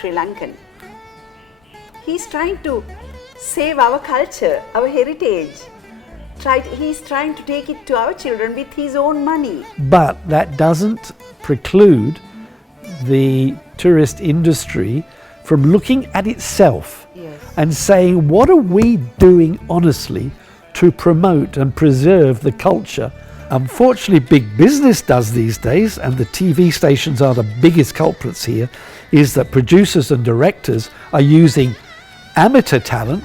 Sri Lankan. He's trying to save our culture, our heritage. He's trying to take it to our children with his own money. But that doesn't preclude the tourist industry from looking at itself and saying, what are we doing honestly to promote and preserve the culture? Unfortunately, big business does these days, and the TV stations are the biggest culprits here, is that producers and directors are using amateur talent,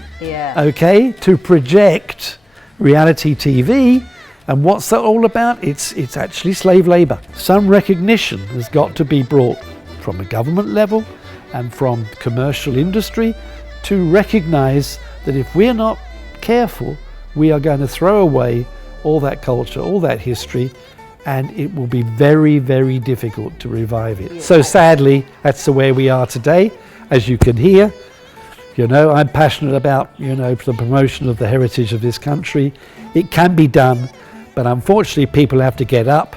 to project reality TV. And what's that all about? It's actually slave labor. Some recognition has got to be brought from a government level and from commercial industry to recognize that if we're not careful, we are going to throw away all that culture, all that history, and it will be very, very difficult to revive it. So sadly, that's the way we are today. As you can hear, I'm passionate about, the promotion of the heritage of this country. It can be done, but unfortunately people have to get up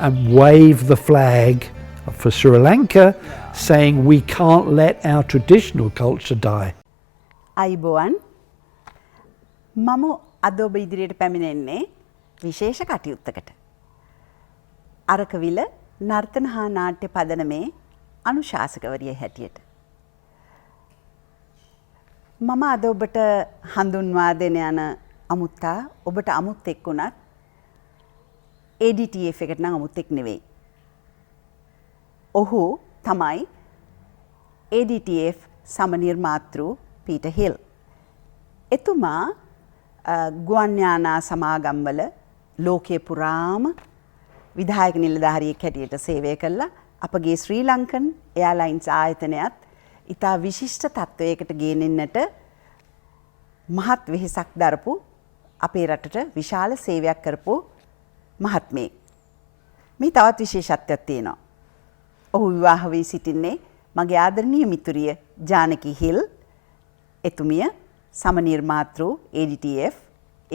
and wave the flag for Sri Lanka, saying we can't let our traditional culture die. අයිබෝවන් මම අද ඔබ ඉදිරියට පැමිණෙන්නේ විශේෂ කටයුත්තකට. අරකවිල නර්තන හා නාට්‍ය පදනමේ අනුශාසකවරිය හැටියට. මම අද ඔබට හඳුන්වා දෙන යන අමුත්තා ඔබට අමුත් එක්කුණත් ADTF එකට නම් අමුත් එක් නෙවෙයි. ඔහු තමයි ADTF සමනිර්මාතෘ පීටර් හිල්. එතුමා ගුවන් යානා සමාගම්වල ලෝකයේ පුරාම විධායක නිලධාරියෙක් හැටියට සේවය කළා. අපගේ ශ්‍රී ලංකන් එයාලයින්ස් ආයතනයත් ඉතා විශිෂ්ට තත්වයකට ගෙනෙන්නට මහත් වෙහෙසක් දරපු අපේ රටට විශාල සේවයක් කරපු මහත්මයෙක්. මේ තවත් විශේෂත්වයක් තියෙනවා. ඔහු විවාහ වී සිටින්නේ මගේ ආදරණීය මිතුරිය ජානකි හිල්. එතුමිය සමනිර්මාතෘ ADTF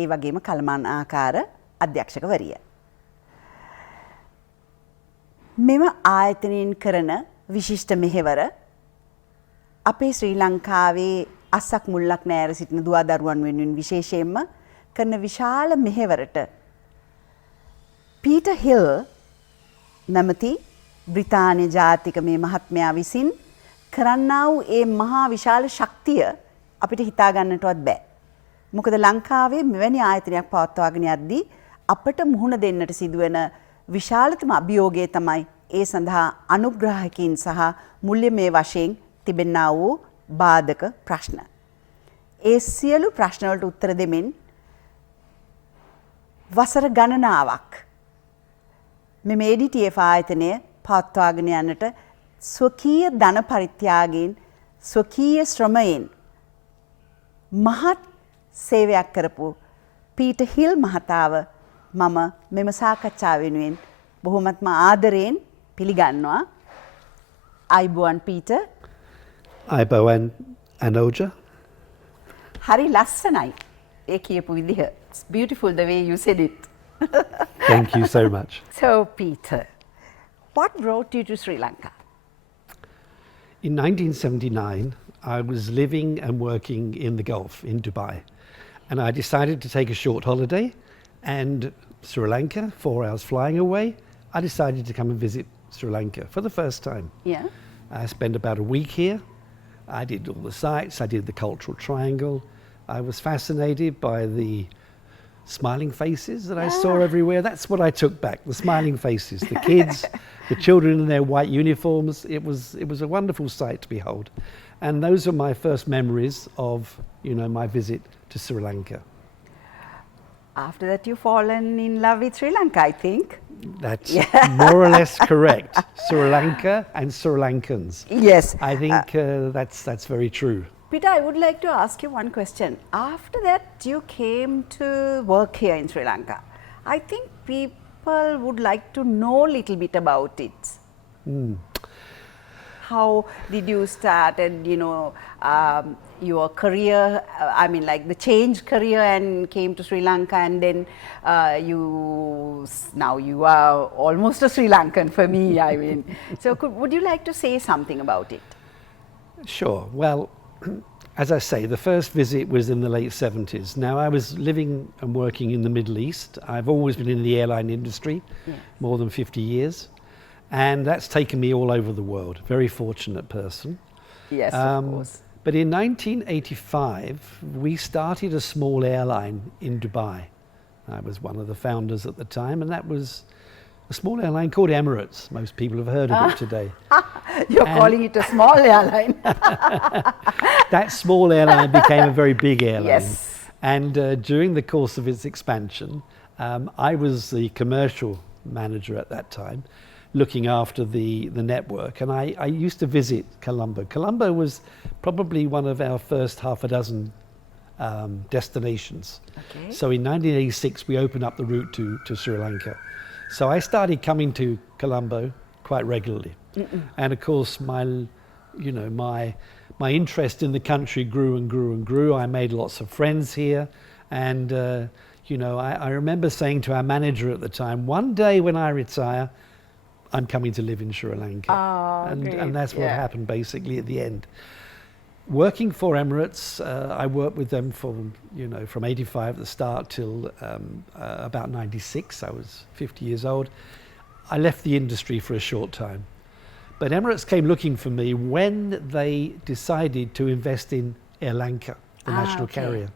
ඒ වගේම කළමනාකාර අධ්‍යක්ෂකවරිය. මෙම ආයතනයෙන් කරන විශිෂ්ට මෙහෙවර අපේ ශ්‍රී ලංකාවේ අස්සක් මුල්ලක් නෑර සිටින දුවා දරුවන් වෙනුවෙන් විශේෂයෙන්ම කරන විශාල මෙහෙවරට පීටර් හිල් නැමැති බ්‍රිතාන්‍ය ජාතික මේ මහත්මයා විසින් කරන්නා වූ ඒ මහා විශාල ශක්තිය අපිට හිතා ගන්නටවත් බෑ. මොකද ලංකාවේ මෙවැනි ආයතනයක් පවත්වාගෙන යද්දී අපට මුහුණ දෙන්නට සිදුවෙන විශාලතම අභියෝගය තමයි ඒ සඳහා අනුග්‍රාහකීන් සහ මුල්‍යමය වශයෙන් තිබෙනා වූ බාධක ප්‍රශ්න. ඒ සියලු ප්‍රශ්න වලට උත්තර දෙමින් වසර ගණනාවක් මෙම ADTF ආයතනය පවත්වාගෙන යන්නට ස්වකීය ධන පරිත්‍යාගයෙන් ස්වකීය ශ්‍රමයෙන් මහත් සේවයක් කරපු පීටර් හිල් මහතාව මම මෙම සාකච්ඡාව වෙනුවෙන් බොහොමත්ම ආදරයෙන් පිළිගන්නවා. අයිබෝවන් පීටර්. අයිබෝවන් අනෝජා. හරි ලස්සනයි ඒ කියපු විදිහ. It's beautiful the way you said it. Thank you so much. So Peter, what brought you to Sri Lanka? In 1979, I was living and working in the Gulf in Dubai, and I decided to take a short holiday, and Sri Lanka, 4 hours flying away, I decided to come and visit Sri Lanka for the first time. Yeah. I spent about a week here. I did all the sites, I did the cultural triangle. I was fascinated by the smiling faces that I saw everywhere. That's what I took back, the smiling faces, the kids, the children in their white uniforms. It was a wonderful sight to behold. And those are my first memories of, my visit to Sri Lanka. After that you've fallen in love with Sri Lanka, I think. That's more or less correct. Sri Lanka and Sri Lankans. Yes. I think that's very true. Peter, I would like to ask you one question. After that, you came to work here in Sri Lanka. I think people would like to know a little bit about it. How did you start and, your career, the change career and came to Sri Lanka, and then now you are almost a Sri Lankan for me, So would you like to say something about it? Sure. Well, as I say, the first visit was in the late 70s. Now, I was living and working in the Middle East. I've always been in the airline industry, more than 50 years. And that's taken me all over the world. Very fortunate person. Yes, of course. But in 1985, we started a small airline in Dubai. I was one of the founders at the time, and that was a small airline called Emirates. Most people have heard of it today. You're calling it a small airline. That small airline became a very big airline. Yes. And during the course of its expansion, I was the commercial manager at that time, looking after the network. And I used to visit Colombo. Colombo was probably one of our first half a dozen destinations. Okay. So in 1986, we opened up the route to Sri Lanka. So I started coming to Colombo quite regularly. And of course, my interest in the country grew and grew and grew. I made lots of friends here. And, I remember saying to our manager at the time, one day when I retire, I'm coming to live in Sri Lanka. And that's what happened basically at the end. Working for Emirates, I worked with them from 85 at the start till about 96. I was 50 years old. I left the industry for a short time. But Emirates came looking for me when they decided to invest in Air Lanka, the national carrier.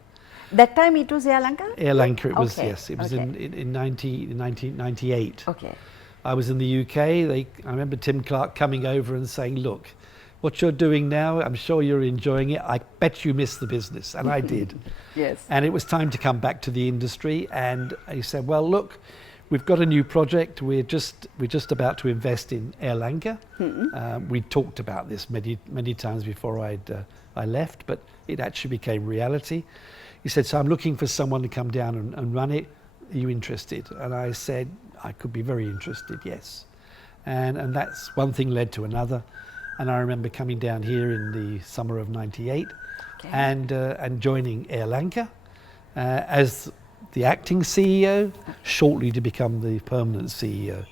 That time it was Air Lanka? Air Lanka, it was, yes. It was in 1998. Okay. I was in the UK. I remember Tim Clark coming over and saying, look, what you're doing now, I'm sure you're enjoying it. I bet you miss the business. And I did. Yes. And it was time to come back to the industry. And he said, well, look, we've got a new project. We're just about to invest in Air Lanka. We talked about this many times before I left, but it actually became reality. He said, so I'm looking for someone to come down and run it. Are you interested? And I said, I could be very interested, yes. And that's one thing led to another. And I remember coming down here in the summer of 98 and joining Air Lanka as the acting CEO, shortly to become the permanent CEO.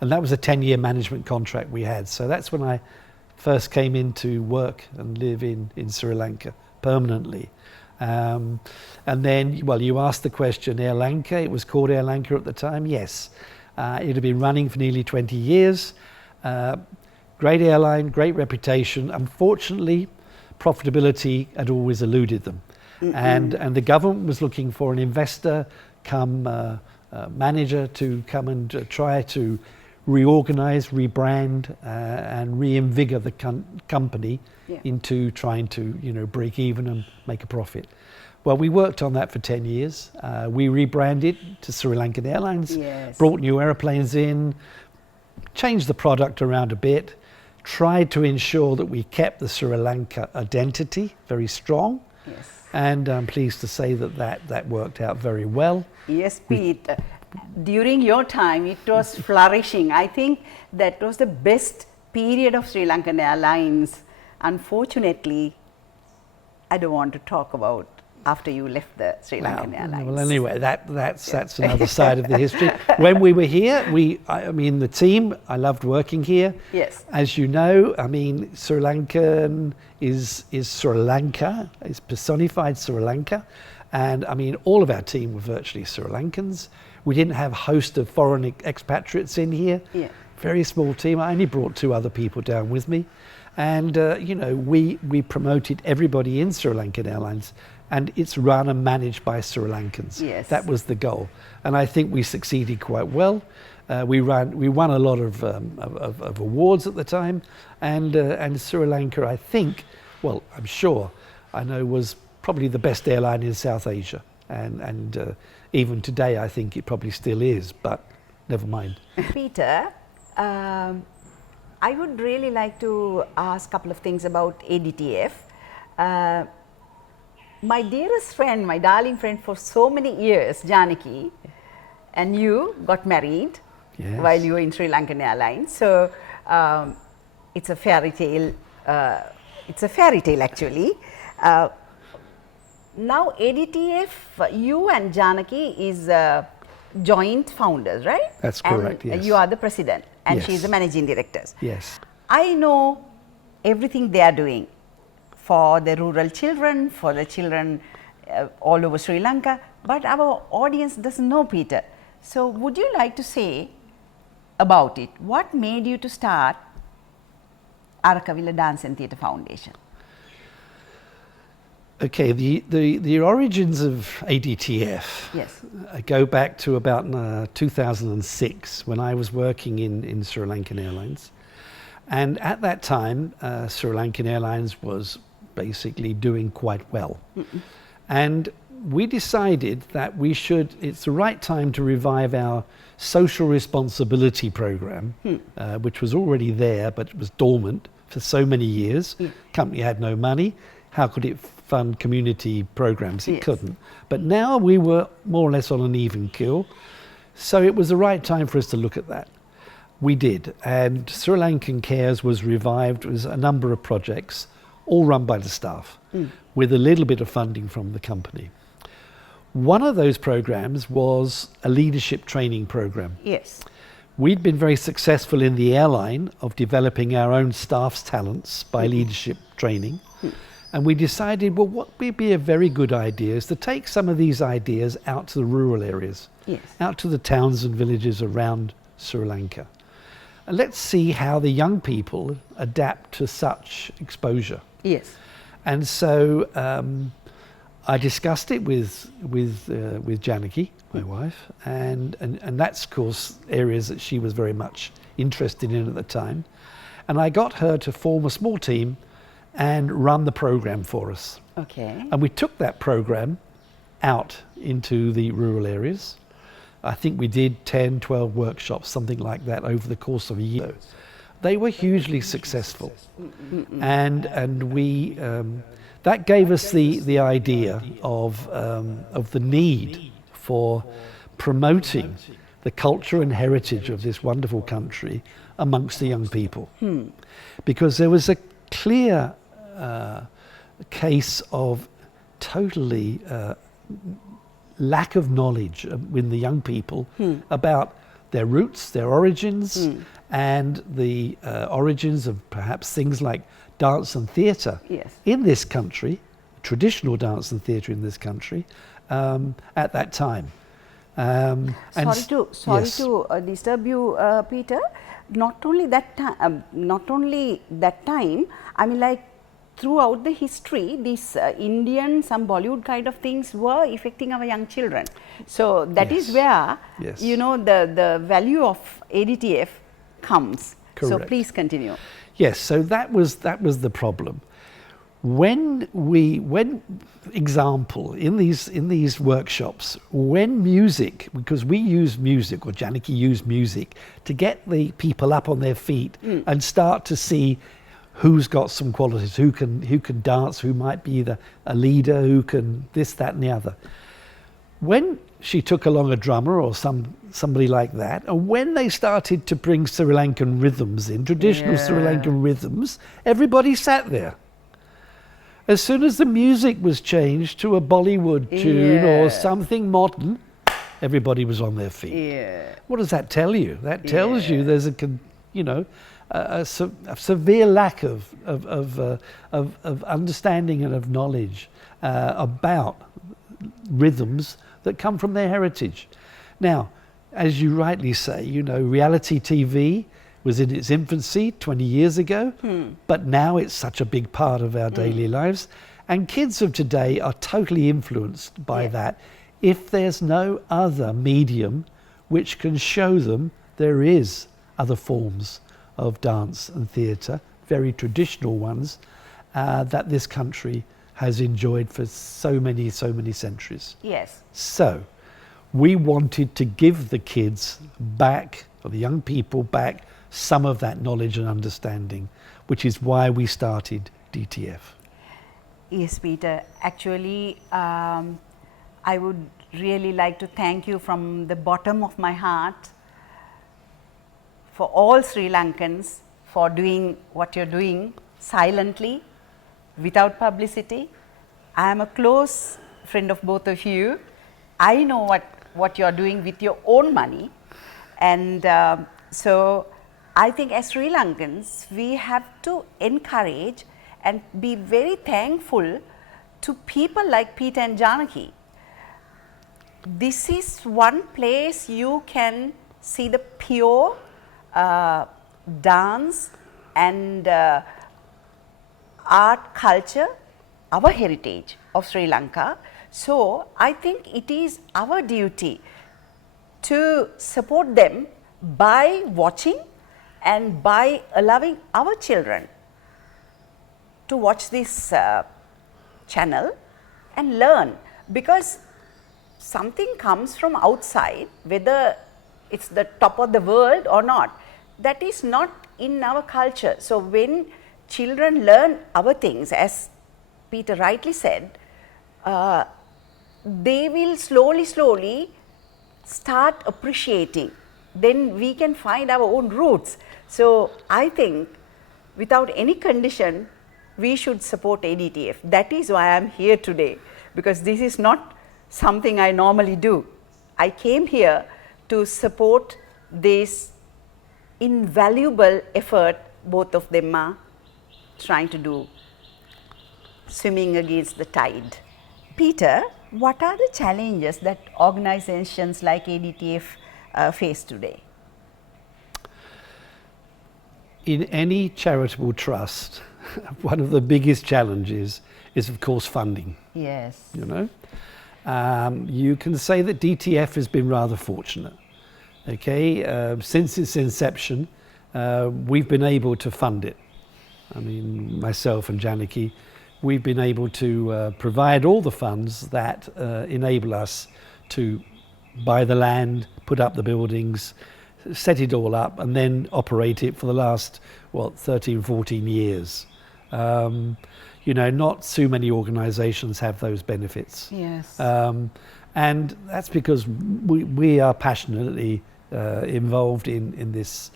And that was a 10-year management contract we had. So that's when I first came in to work and live in Sri Lanka permanently. And then, well, you asked the question, Air Lanka, it was called Air Lanka at the time, yes. It had been running for nearly 20 years. Great airline, great reputation. Unfortunately, profitability had always eluded them. And the government was looking for an investor come manager to come and try to reorganize, rebrand, and reinvigor the company into trying to break even and make a profit. Well, we worked on that for 10 years. We rebranded to Sri Lankan Airlines, brought new airplanes in, changed the product around a bit, tried to ensure that we kept the Sri Lanka identity very strong. Yes. And I'm pleased to say that worked out very well. Yes, Pete. During your time, it was flourishing. I think that was the best period of Sri Lankan Airlines. Unfortunately, I don't want to talk about after you left the Sri Lankan Airlines. Well, anyway, that's another side of the history. When we were here, the team, I loved working here. Yes. As you know, Sri Lankan is Sri Lanka, it's personified Sri Lanka. And all of our team were virtually Sri Lankans. We didn't have a host of foreign expatriates in here. Yeah. Very small team. I only brought 2 other people down with me. And, we promoted everybody in Sri Lankan Airlines, and it's run and managed by Sri Lankans. Yes. That was the goal. And I think we succeeded quite well. We won a lot of awards at the time. And Sri Lanka, I think, well, I'm sure, I know, was probably the best airline in South Asia. And even today, I think it probably still is, but never mind. Peter, I would really like to ask a couple of things about Adtf. My dearest friend, my darling friend for so many years, Janaki, and you got married while you were in Sri Lankan Airlines. So it's a fairy tale. It's a fairy tale actually. Now Adtf, you and Janaki is joint founders, right? That's correct, and yes. You are the president and Yes. she is the managing director. Yes. I know everything they are doing. for the rural children, for the children all over Sri Lanka, but our audience doesn't know Peter. So would you like to say about it? What made you to start Arakavilla Dance and Theatre Foundation? Okay, the origins of ADTF Yes. go back to about 2006 when I was working in Sri Lankan Airlines. And at that time, Sri Lankan Airlines was basically doing quite well. And we decided that it's the right time to revive our social responsibility program, which was already there, but it was dormant for so many years. Company had no money. How could it fund community programs? It couldn't. But now we were more or less on an even keel. So it was the right time for us to look at that. We did. And Sri Lankan Cares was revived. It was a number of projects, all run by the staff, with a little bit of funding from the company. One of those programs was a leadership training program. Yes. We'd been very successful in the airline of developing our own staff's talents by leadership training. And we decided, well, what would be a very good idea is to take some of these ideas out to the rural areas, out to the towns and villages around Sri Lanka. And let's see how the young people adapt to such exposure. Yes. And so I discussed it with Janaki, my wife, and that's, of course, areas that she was very much interested in at the time. And I got her to form a small team and run the program for us. Okay. And we took that program out into the rural areas. I think we did 10, 12 workshops, something like that, over the course of a year. They were hugely successful. And we, that gave us the idea of the need for promoting the culture and heritage of this wonderful country amongst the young people. Because there was a clear case of totally lack of knowledge in the young people about their roots, their origins, and the origins of perhaps things like dance and theatre in this country, traditional dance and theatre in this country, at that time. Sorry to disturb you, Peter. Not only that time, I mean, like throughout the history, these Indian, some Bollywood kind of things were affecting our young children. So that is where, you know, the value of ADTF comes. Correct. So please continue. Yes, so that was the problem. When example, in these workshops, when music, because we use music, or Janaki used music, to get the people up on their feet and start to see who's got some qualities, who can dance, who might be a leader, who can this, that and the other. When she took along a drummer or somebody like that, and when they started to bring Sri Lankan rhythms in, traditional Sri Lankan rhythms, everybody sat there. As soon as the music was changed to a Bollywood tune or something modern, everybody was on their feet. What does that tell you? That tells you there's a severe lack of understanding and of knowledge about rhythms that come from their heritage. Now, as you rightly say, you know, reality TV was in its infancy 20 years ago, but now it's such a big part of our daily lives. And kids of today are totally influenced by that. If there's no other medium which can show them there is other forms of dance and theatre, very traditional ones, that this country has enjoyed for so many centuries. Yes. So we wanted to give the kids back, or the young people back, some of that knowledge and understanding, which is why we started DTF. Yes, Peter. Actually, I would really like to thank you from the bottom of my heart for all Sri Lankans for doing what you're doing silently, without publicity. I am a close friend of both of you. I know what you're doing with your own money, and so I think as Sri Lankans, we have to encourage and be very thankful to people like Peter and Janaki. This is one place you can see the pure dance and art culture, our heritage of Sri Lanka. So, I think it is our duty to support them by watching and by allowing our children to watch this channel and learn, because something comes from outside, whether it's the top of the world or not, that is not in our culture. So, when children learn our things, as Peter rightly said, they will slowly start appreciating. Then we can find our own roots. So, I think without any condition, we should support ADTF. That is why I am here today, because this is not something I normally do. I came here to support this invaluable effort both of them are trying to do, swimming against the tide. Peter, what are the challenges that organizations like ADTF face today? In any charitable trust, one of the biggest challenges is, of course, funding. Yes. You know, you can say that DTF has been rather fortunate. Okay, since its inception, we've been able to fund it. I mean, myself and Janaki, we've been able to provide all the funds that enable us to buy the land, put up the buildings, set it all up, and then operate it for the last, 13, 14 years. You know, not too many organizations have those benefits. Yes. And that's because we are passionately involved in this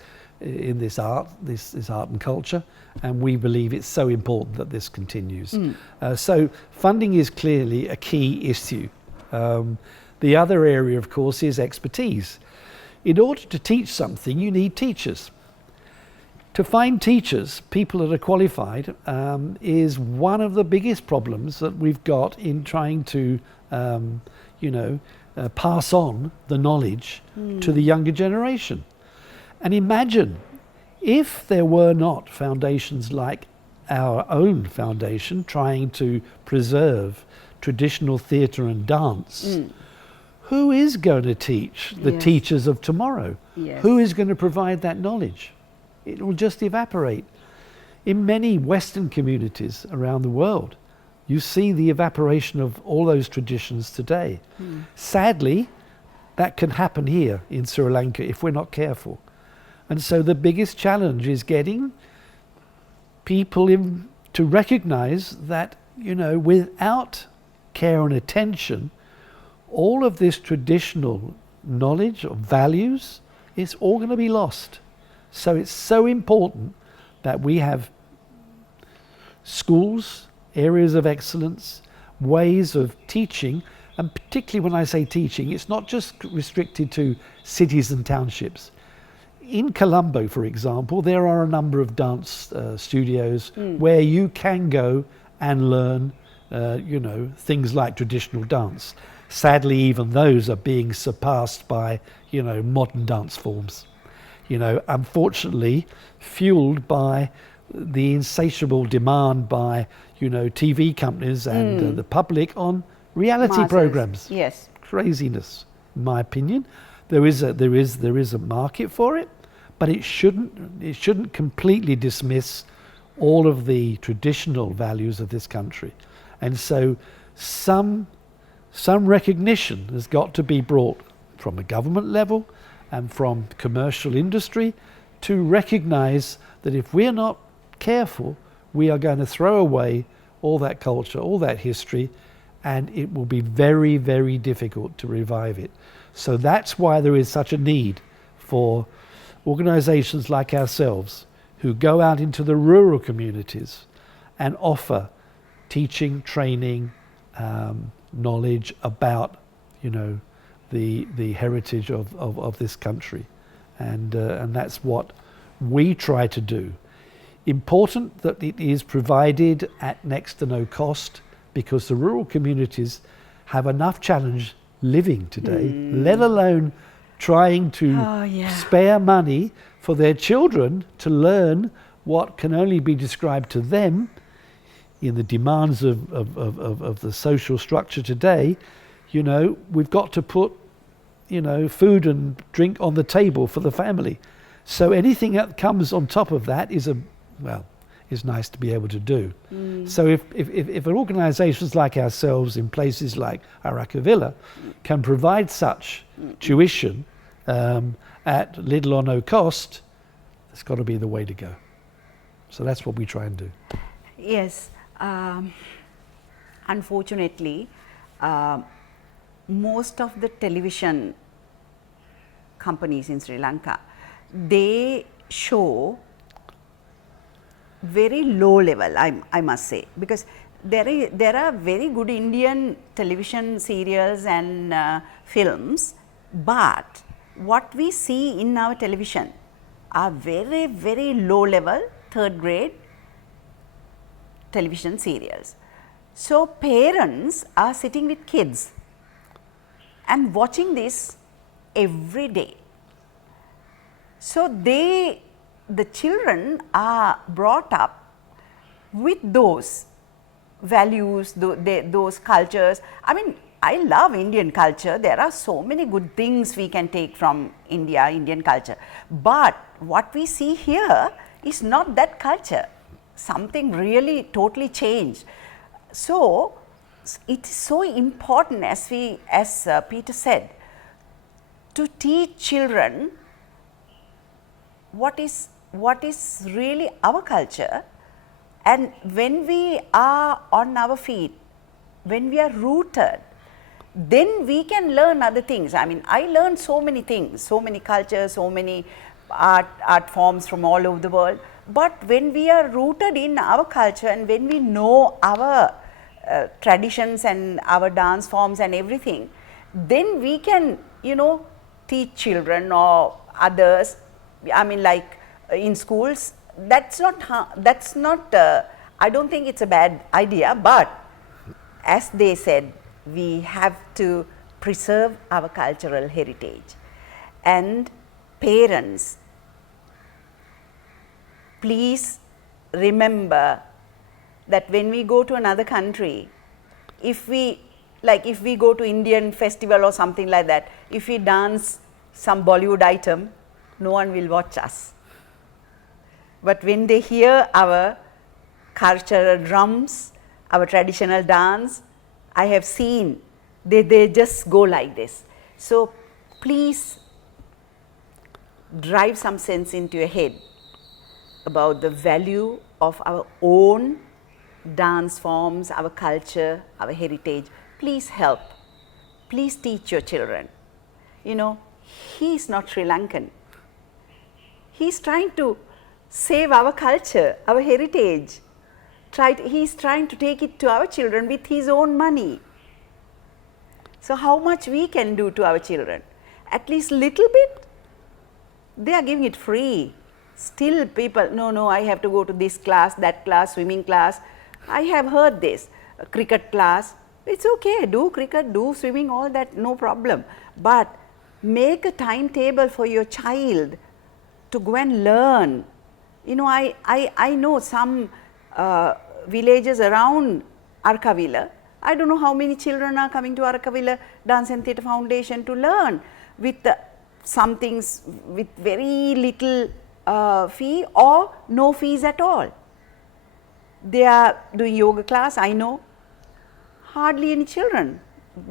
art and culture, and we believe it's so important that this continues. So funding is clearly a key issue. The other area, of course, is expertise. In order to teach something, you need teachers. To find teachers, people that are qualified, is one of the biggest problems that we've got in trying to, pass on the knowledge to the younger generation. And imagine if there were not foundations like our own foundation trying to preserve traditional theatre and dance. Who is going to teach the teachers of tomorrow? Yes. Who is going to provide that knowledge? It will just evaporate. In many Western communities around the world, you see the evaporation of all those traditions today. Sadly, that can happen here in Sri Lanka if we're not careful. And so the biggest challenge is getting people to recognize that, without care and attention, all of this traditional knowledge of values is all going to be lost. So it's so important that we have schools, areas of excellence, ways of teaching, and particularly when I say teaching, it's not just restricted to cities and townships. In Colombo, for example, there are a number of dance studios where you can go and learn, things like traditional dance. Sadly, even those are being surpassed by, modern dance forms. Unfortunately, fueled by the insatiable demand by, TV companies and the public on reality programs. Yes. Craziness, in my opinion. There is a market for it, but it shouldn't completely dismiss all of the traditional values of this country. And so some recognition has got to be brought from a government level and from commercial industry to recognize that if we're not careful, we are going to throw away all that culture, all that history, and it will be very, very difficult to revive it. So that's why there is such a need for organizations like ourselves who go out into the rural communities and offer teaching, training, knowledge about, the heritage of this country. And that's what we try to do. important that it is provided at next to no cost, because the rural communities have enough challenge living today, let alone trying to spare money for their children to learn what can only be described to them in the demands of the social structure today. You know, we've got to put, you know, food and drink on the table for the family. So anything that comes on top of that is is nice to be able to do. So if organisations like ourselves in places like Arakavilla can provide such tuition at little or no cost, it's got to be the way to go. So that's what we try and do. Yes. Unfortunately, most of the television companies in Sri Lanka, they show very low level, I must say, because there are very good Indian television serials and films, but what we see in our television are very, very low level, third grade television serials. So parents are sitting with kids and watching this every day. So the children are brought up with those values, those cultures. I mean, I love Indian culture. There are so many good things we can take from India, Indian culture. But what we see here is not that culture. Something really totally changed. So it is so important, as Peter said, to teach children what is really our culture. And when we are on our feet, when we are rooted, then we can learn other things. I mean, I learned so many things, so many cultures, so many art forms from all over the world. But when we are rooted in our culture and when we know our traditions and our dance forms and everything, then we can, you know, teach children or others. I mean, like in schools, that's not, I don't think it's a bad idea, but as they said, we have to preserve our cultural heritage. And parents, please remember that when we go to another country, if we go to Indian festival or something like that, if we dance some Bollywood item, no one will watch us. But when they hear our cultural drums, our traditional dance, I have seen they just go like this. So please drive some sense into your head about the value of our own dance forms, our culture, our heritage. Please help. Please teach your children. You know, he is not Sri Lankan. He is trying to save our culture, our heritage. He is trying to take it to our children with his own money. So how much we can do to our children? At least little bit. They are giving it free. Still people, no, I have to go to this class, that class, swimming class. I have heard this, cricket class. It's okay, do cricket, do swimming, all that, no problem. But make a timetable for your child to go and learn. You know, I know some villages around Arakavilla. I don't know how many children are coming to Arakavilla Dance and Theatre Foundation to learn with some things with very little fee or no fees at all. They are doing yoga class, I know, hardly any children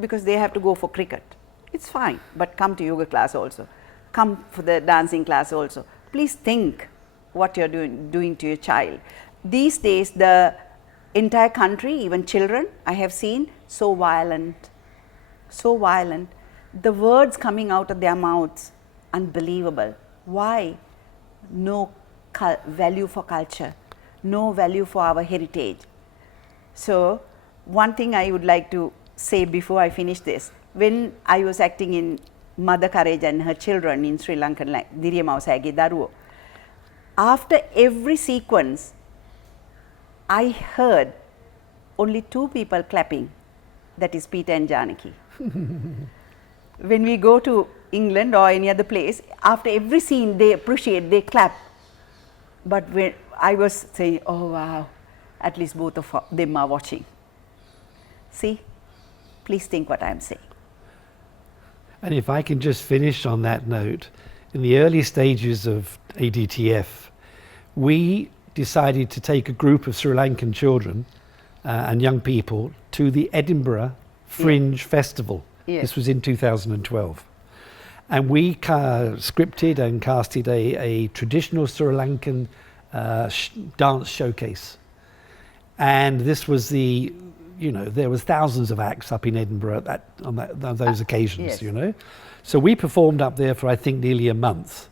because they have to go for cricket. It's fine, but come to yoga class also. Come for the dancing class also. Please think what you're doing to your child. These days, the entire country, even children, I have seen, so violent, so violent. The words coming out of their mouths, unbelievable. Why? No value for culture, no value for our heritage. So, one thing I would like to say before I finish this, when I was acting in Mother Courage and her children in Sri Lankan, like Diriya Mawasayage Daruwo, after every sequence, I heard only two people clapping, that is Peter and Janaki. When we go to England or any other place, after every scene they appreciate, they clap. But when I was saying, oh wow, at least both of them are watching. See, please think what I am saying. And if I can just finish on that note, in the early stages of ADTF, we decided to take a group of Sri Lankan children and young people to the Edinburgh Fringe Festival. Yes. This was in 2012. And we scripted and casted a traditional Sri Lankan dance showcase. And this was there was thousands of acts up in Edinburgh on those occasions, yes. you know. So we performed up there for, I think, nearly a month,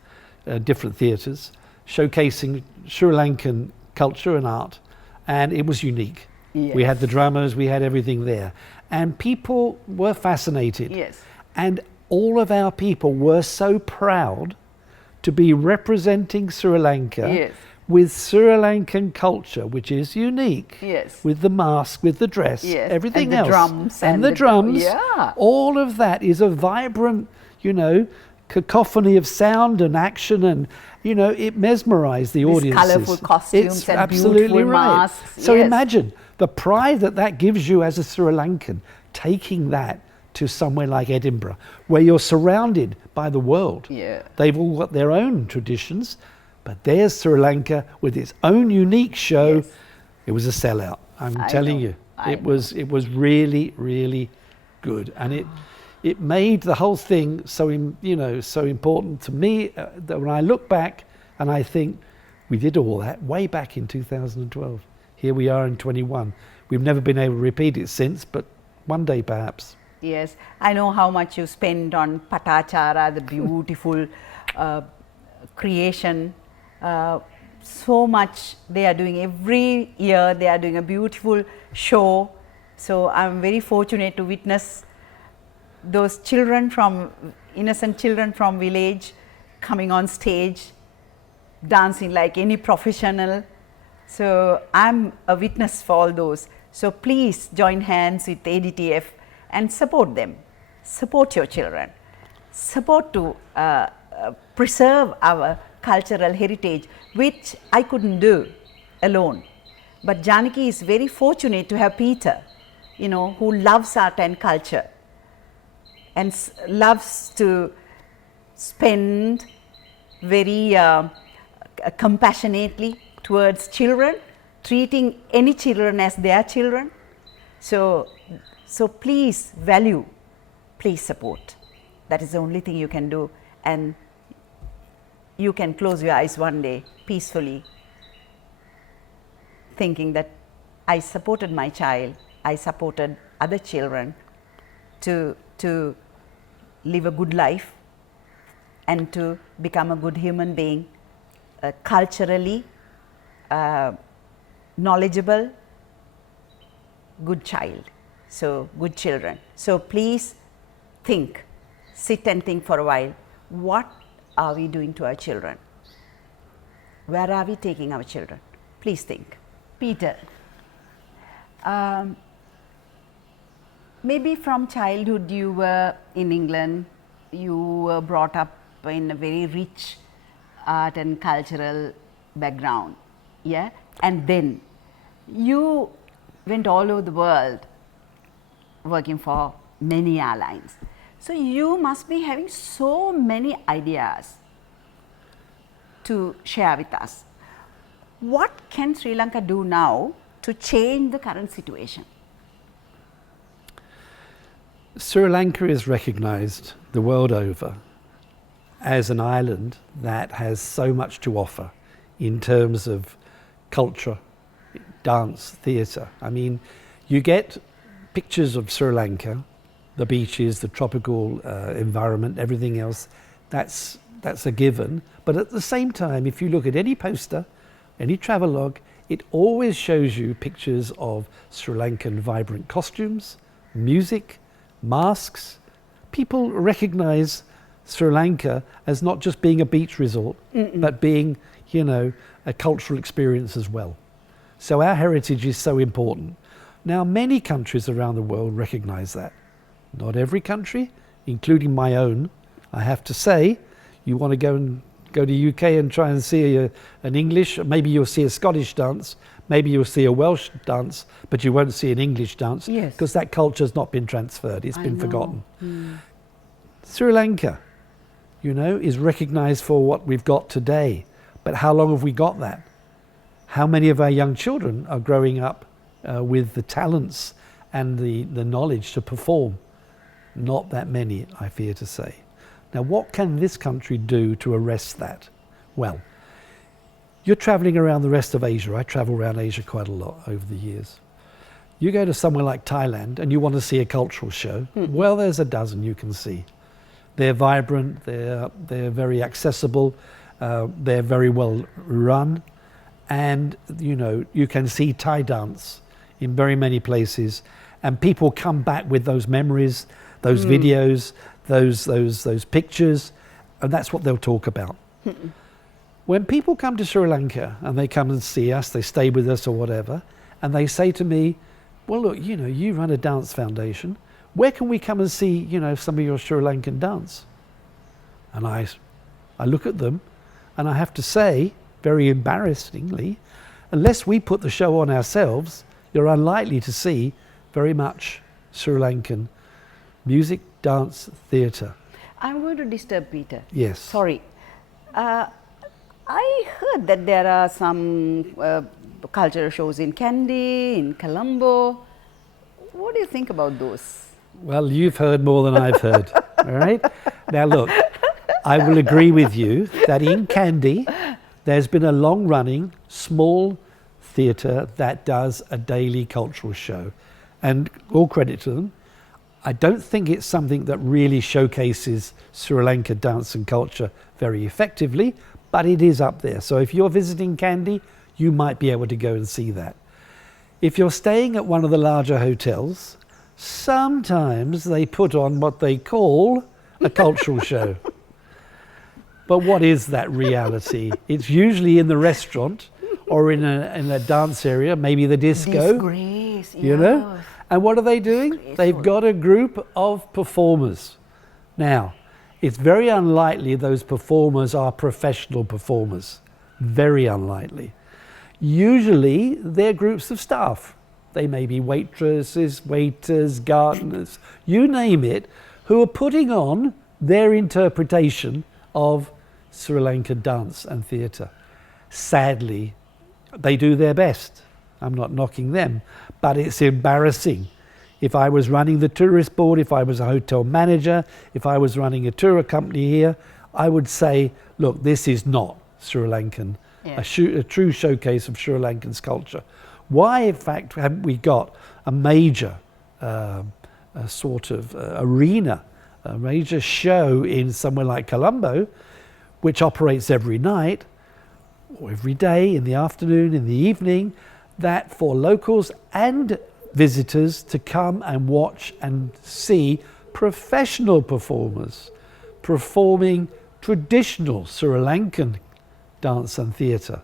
different theatres, showcasing Sri Lankan culture and art, and it was unique. Yes. We had the drummers, we had everything there, and people were fascinated. Yes. And all of our people were so proud to be representing Sri Lanka Yes. with Sri Lankan culture, which is unique. Yes. With the mask, with the dress, Yes. everything And the else. drums and and the the- drums. yeah. All of that is a vibrant, cacophony of sound and action, and it mesmerized the These audiences. colourful costumes It's and absolutely beautiful right. masks, So yes. imagine the pride that gives you as a Sri Lankan, taking that to somewhere like Edinburgh, where you're surrounded by the world. Yeah. They've all got their own traditions, but there's Sri Lanka with its own unique show. Yes. It was a sellout. I'm I telling know. you, I it was really, really good, and it made the whole thing so important to me that when I look back and I think we did all that way back in 2012. Here we are in 21. We've never been able to repeat it since, but one day perhaps. Yes, I know how much you spend on Patachara, the beautiful creation. So much they are doing every year. They are doing a beautiful show. So I'm very fortunate to witness those innocent children from village coming on stage, dancing like any professional. So I'm a witness for all those. So please join hands with ADTF and support them. Support your children. Support to preserve our cultural heritage, which I couldn't do alone. But Janaki is very fortunate to have Peter, who loves art and culture and loves to spend very compassionately towards children, treating any children as their children. So please value, please support. That is the only thing you can do, and you can close your eyes one day peacefully, thinking that I supported my child, I supported other children to live a good life and to become a good human being, culturally knowledgeable, good child. So good children. So please think, sit and think for a while. What are we doing to our children? Where are we taking our children? Please think. Peter, maybe from childhood you were in England, you were brought up in a very rich art and cultural background, yeah? And then you went all over the world working for many airlines. So you must be having so many ideas to share with us. What can Sri Lanka do now to change the current situation? Sri Lanka is recognized the world over as an island that has so much to offer in terms of culture, dance, theatre. I mean, you get pictures of Sri Lanka, the beaches, the tropical environment, everything else, that's a given. But at the same time, if you look at any poster, any travelogue, it always shows you pictures of Sri Lankan vibrant costumes, music, masks. People recognise Sri Lanka as not just being a beach resort, but being you know, a cultural experience as well. So our heritage is so important. Now, many countries around the world recognize that. Not every country, including my own. I have to say, you want to go to UK and try and see an English, maybe you'll see a Scottish dance, maybe you'll see a Welsh dance, but you won't see an English dance because that culture has not been transferred, it's been forgotten. Sri Lanka, you know, is recognized for what we've got today, but how long have we got that? How many of our young children are growing up with the talents and the knowledge to perform? Not that many, I fear to say. Now, what can this country do to arrest that? Well, you're traveling around the rest of Asia. I travel around Asia quite a lot over the years. You go to somewhere like Thailand and you want to see a cultural show. Well, there's a dozen you can see. They're vibrant, they're very accessible, they're very well run. And, you know, you can see Thai dance in very many places. And people come back with those memories, those videos, those pictures, and that's what they'll talk about. When people come to Sri Lanka and they come and see us, they stay with us or whatever, and they say to me, well, look, you know, you run a dance foundation. Where can we come and see, you know, some of your Sri Lankan dance? And I look at them and I have to say, very embarrassingly, unless we put the show on ourselves, you're unlikely to see very much Sri Lankan music, dance, theatre. I'm going to disturb Peter. Yes. Sorry. I heard that there are some cultural shows in Kandy, in Colombo. What do you think about those? Well, you've heard more than I've heard, all right? Now look, I will agree with you that in Kandy, there's been a long-running, small theatre that does a daily cultural show. And all credit to them. I don't think it's something that really showcases Sri Lanka dance and culture very effectively, but it is up there. So if you're visiting Kandy, you might be able to go and see that. If you're staying at one of the larger hotels, sometimes they put on what they call a cultural show. But what is that reality? It's usually in the restaurant or in a dance area, maybe the disco. Disgrace, you know? And what are they doing? They've got a group of performers. Now, it's very unlikely those performers are professional performers. Very unlikely. Usually, they're groups of staff. They may be waitresses, waiters, gardeners, you name it, who are putting on their interpretation of Sri Lankan dance and theatre. Sadly, they do their best. I'm not knocking them, but it's embarrassing. If I was running the tourist board, if I was a hotel manager, if I was running a tour company here, I would say, look, this is not Sri Lankan, a true showcase of Sri Lankan's culture. Why, in fact, haven't we got a major sort of arena, a major show in somewhere like Colombo, which operates every night, or every day, in the afternoon, in the evening, that for locals and visitors to come and watch and see professional performers performing traditional Sri Lankan dance and theatre.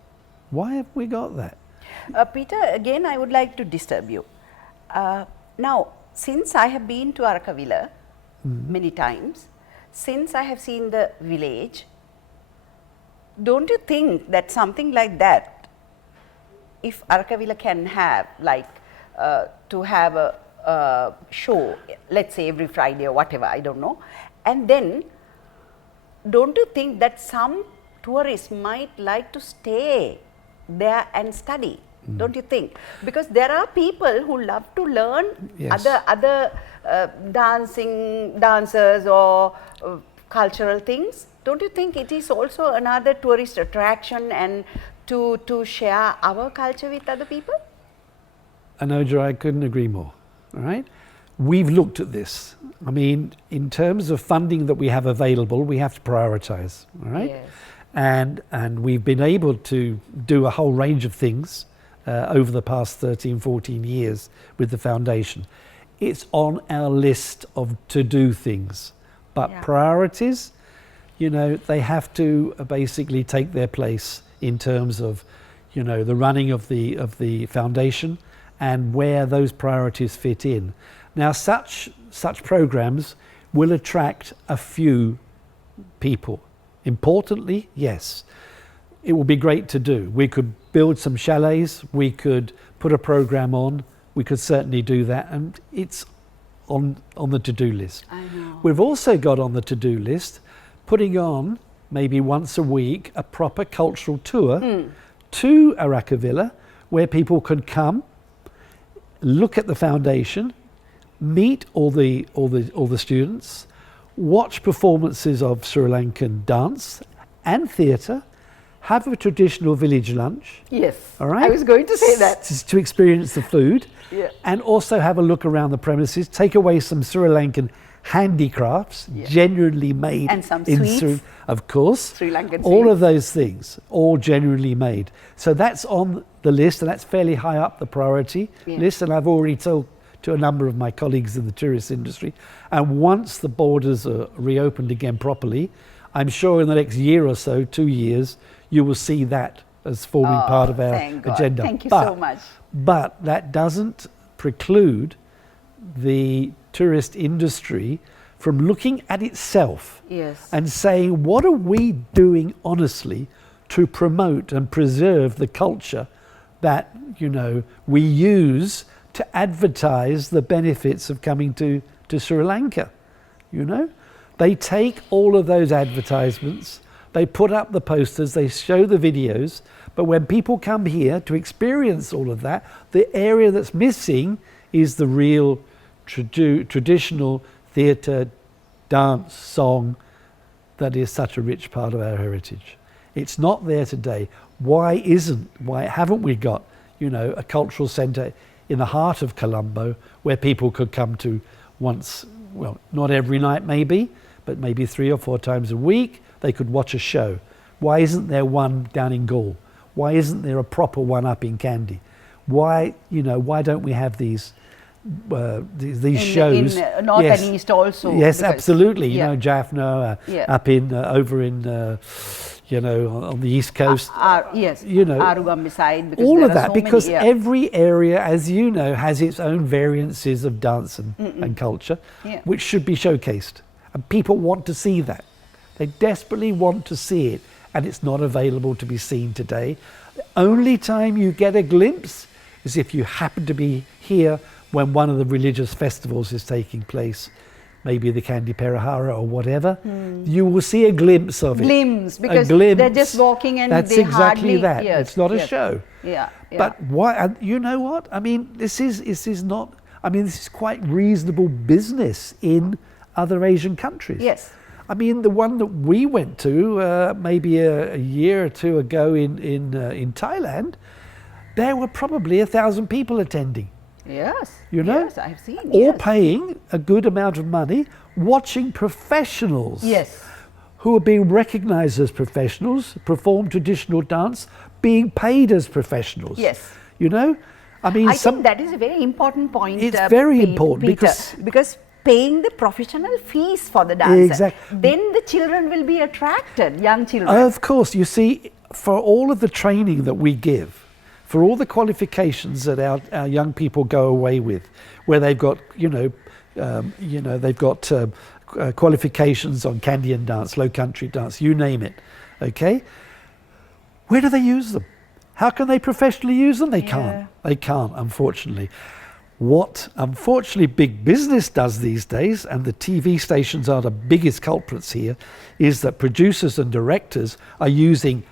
Why have we got that? Peter, again, I would like to disturb you. Now, since I have been to Arakavila many times, since I have seen the village, don't you think that something like that, if Arakavila can have, like, to have a show, let's say every Friday or whatever, I don't know, and then don't you think that some tourists might like to stay there and study? Don't you think? Because there are people who love to learn other dancers or cultural things. Don't you think it is also another tourist attraction and to share our culture with other people? Anoja, I couldn't agree more. All right, we've looked at this. I mean, in terms of funding that we have available, we have to prioritize. All right, and we've been able to do a whole range of things over the past 13, 14 years with the foundation. It's on our list of to-do things, but priorities, you know, they have to basically take their place in terms of, the running of the foundation and where those priorities fit in. Now, such programs will attract a few people. Importantly, yes, it will be great to do. We could build some chalets, we could put a program on, we could certainly do that, and it's on the to-do list. I know. We've also got on the to-do list putting on, maybe once a week, a proper cultural tour to Arakavilla, where people could come, look at the foundation, meet all the students, watch performances of Sri Lankan dance and theatre, have a traditional village lunch. Yes, all right? I was going to say that. To experience the food, Yeah. and also have a look around the premises, take away some Sri Lankan handicrafts, genuinely made. And some sweets. Of course. Sri Lankan all sweets. of those things, all genuinely made. So that's on the list, and that's fairly high up the priority list, and I've already told to a number of my colleagues in the tourist industry. And once the borders are reopened again properly, I'm sure in the next year or so, 2 years, you will see that as forming part of our agenda. Thank you so much. But that doesn't preclude the tourist industry from looking at itself and saying, what are we doing honestly to promote and preserve the culture that, we use to advertise the benefits of coming to Sri Lanka? They take all of those advertisements, they put up the posters, they show the videos, but when people come here to experience all of that, the area that's missing is the real traditional theatre, dance, song that is such a rich part of our heritage. It's not there today. Why haven't we got, a cultural centre in the heart of Colombo where people could come to once, well, not every night maybe, but maybe 3 or 4 times a week, they could watch a show. Why isn't there one down in Gaul? Why isn't there a proper one up in Kandy? Why don't we have these shows? In North and East also. Yes, absolutely. Jaffna, up in, over in, on the East Coast. Arugam side. Because all there of are that, so because many, every area, as you know, has its own variances of dance and culture, which should be showcased. And people want to see that. They desperately want to see it, and it's not available to be seen today. The only time you get a glimpse is if you happen to be here when one of the religious festivals is taking place, maybe the Kandy Perahara or whatever. You will see a glimpse of it. Because they're just walking and that's they exactly hardly, that. It's not a show. But why? And you know what? I mean, this is quite reasonable business in other Asian countries. Yes. I mean, the one that we went to maybe a year or two ago in Thailand, there were probably 1,000 people attending. Yes. Yes, I've seen. All paying a good amount of money, watching professionals. Who are being recognised as professionals, perform traditional dance, being paid as professionals. I mean, I think that is a very important point. It's very important Peter, because paying the professional fees for the dancer, then the children will be attracted, young children. Of course, you see, for all of the training that we give, for all the qualifications that our young people go away with, where they've got, qualifications on Kandyan dance, low country dance, you name it, okay? Where do they use them? How can they professionally use them? They can't. They can't, unfortunately. What, unfortunately, big business does these days, and the TV stations are the biggest culprits here, is that producers and directors are using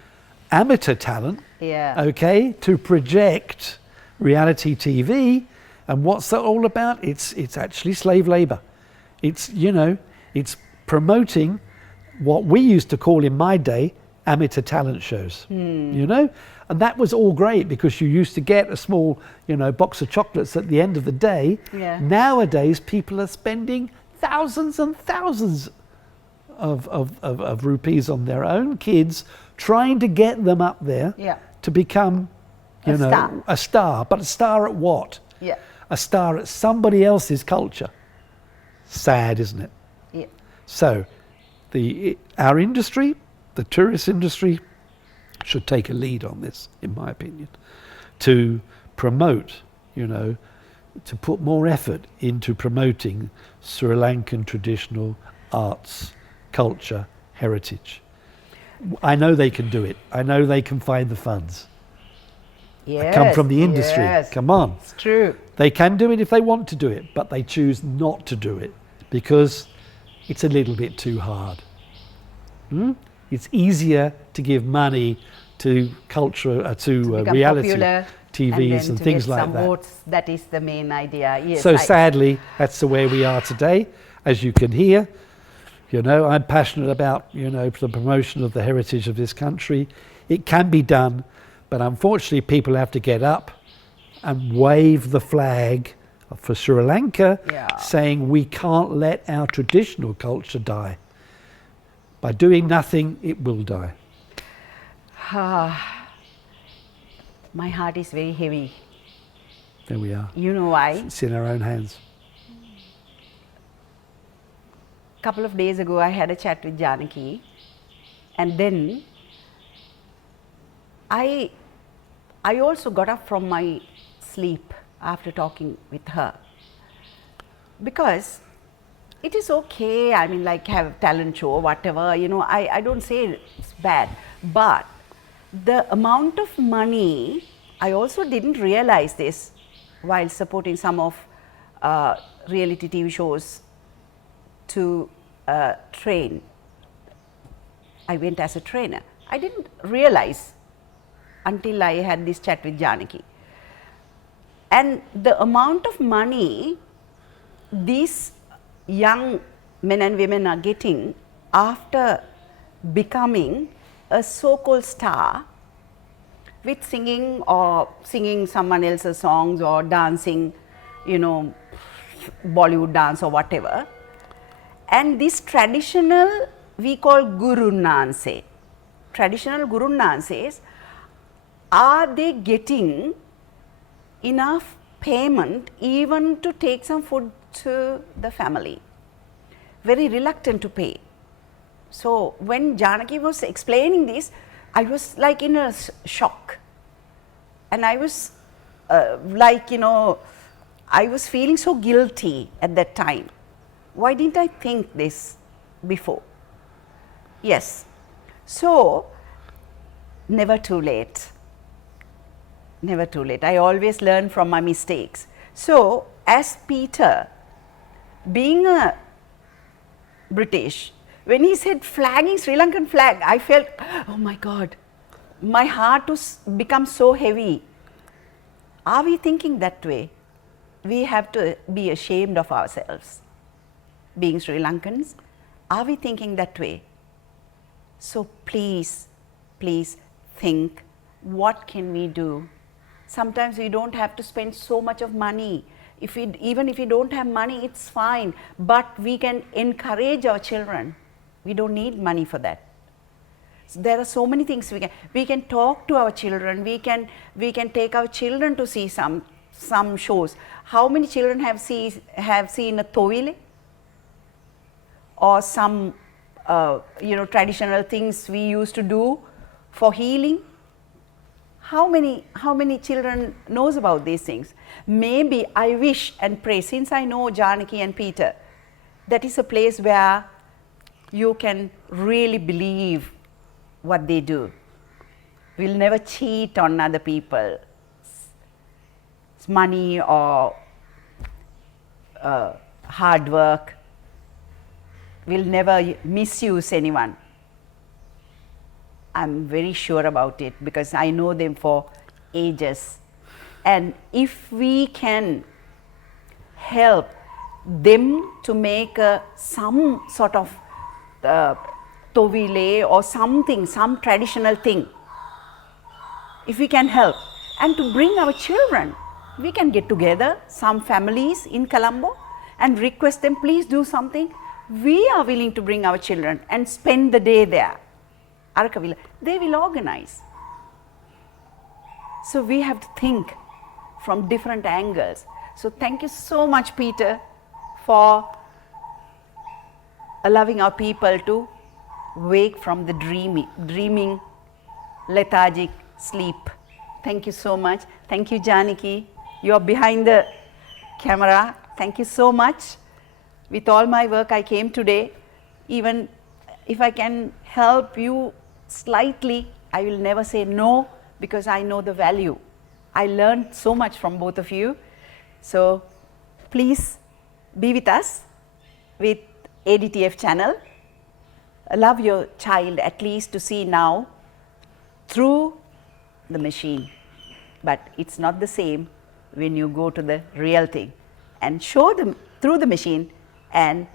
amateur talent, to project reality TV. And what's that all about? It's actually slave labor. It's promoting what we used to call in my day amateur talent shows. And that was all great because you used to get a small box of chocolates at the end of the day. Nowadays people are spending thousands and thousands of rupees on their own kids, trying to get them up there to become a star. But a star at what? A star at somebody else's culture. Sad, isn't it? So our industry, the tourist industry, should take a lead on this, in my opinion, to promote, to put more effort into promoting Sri Lankan traditional arts, culture, heritage. I know they can do it. I know they can find the funds. Yes, I come from the industry. yes. Come on. It's true. They can do it if they want to do it, but they choose not to do it because it's a little bit too hard. It's easier to give money to culture, to reality popular, TVs and things like some that. votes. That is the main idea. Yes, So sadly, that's the way we are today, as you can hear. I'm passionate about, the promotion of the heritage of this country. It can be done, but unfortunately people have to get up and wave the flag for Sri Lanka, saying we can't let our traditional culture die. By doing nothing, it will die. My heart is very heavy. There we are. You know why? It's in our own hands. Couple of days ago I had a chat with Janaki, and then I also got up from my sleep after talking with her, because it is okay, I mean, like, have a talent show or whatever, I don't say it's bad, but the amount of money, I also didn't realize this while supporting some of reality TV shows to train. I went as a trainer. I didn't realize until I had this chat with Janaki. And the amount of money these young men and women are getting after becoming a so-called star with singing or singing someone else's songs or dancing, Bollywood dance or whatever. And this traditional, we call Guru Nanse. Traditional Guru Nanses, are they getting enough payment even to take some food to the family? Very reluctant to pay. So when Janaki was explaining this, I was like in a shock. And I was I was feeling so guilty at that time. Why didn't I think this before? Yes. So, never too late. Never too late. I always learn from my mistakes. So, as Peter, being a British, when he said flagging Sri Lankan flag, I felt, oh my God, my heart was become so heavy. Are we thinking that way? We have to be ashamed of ourselves. Being Sri Lankans, are we thinking that way? So please, please think, what can we do? Sometimes we don't have to spend so much of money. Even if we don't have money, it's fine, but we can encourage our children. We don't need money for that. So there are so many things we can talk to our children. We can take our children to see some shows. How many children have seen a Tovile? Or some traditional things we used to do for healing. How many children knows about these things? Maybe I wish and pray, since I know Janaki and Peter, that is a place where you can really believe what they do. We'll never cheat on other people's money or hard work. We'll never misuse anyone. I'm very sure about it because I know them for ages. And if we can help them to make some sort of tovile or something, some traditional thing, if we can help, and to bring our children, we can get together, some families in Colombo, and request them, please do something. We are willing to bring our children and spend the day there. They will organize. So we have to think from different angles. So thank you so much, Peter, for allowing our people to wake from the dreaming lethargic sleep. Thank you so much. Thank you, Janaki. You are behind the camera. Thank you so much. With all my work, I came today. Even if I can help you slightly, I will never say no, because I know the value. I learned so much from both of you. So please be with us with Adtf channel. Love your child at least to see now through the machine. But it's not the same when you go to the real thing and show them through the machine and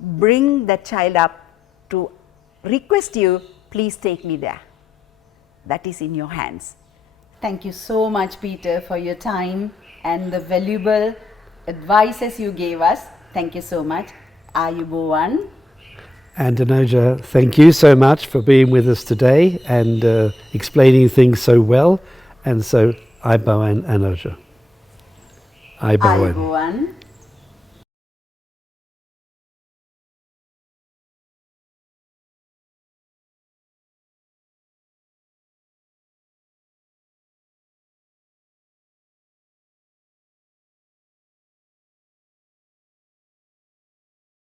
bring that child up to request you, please take me there. That is in your hands. Thank you so much, Peter, for your time and the valuable advices you gave us. Thank you so much. Ayubowan. And Anoja, thank you so much for being with us today and explaining things so well. And so, Ayubowan Anoja. Ayubowan. Ayubowan.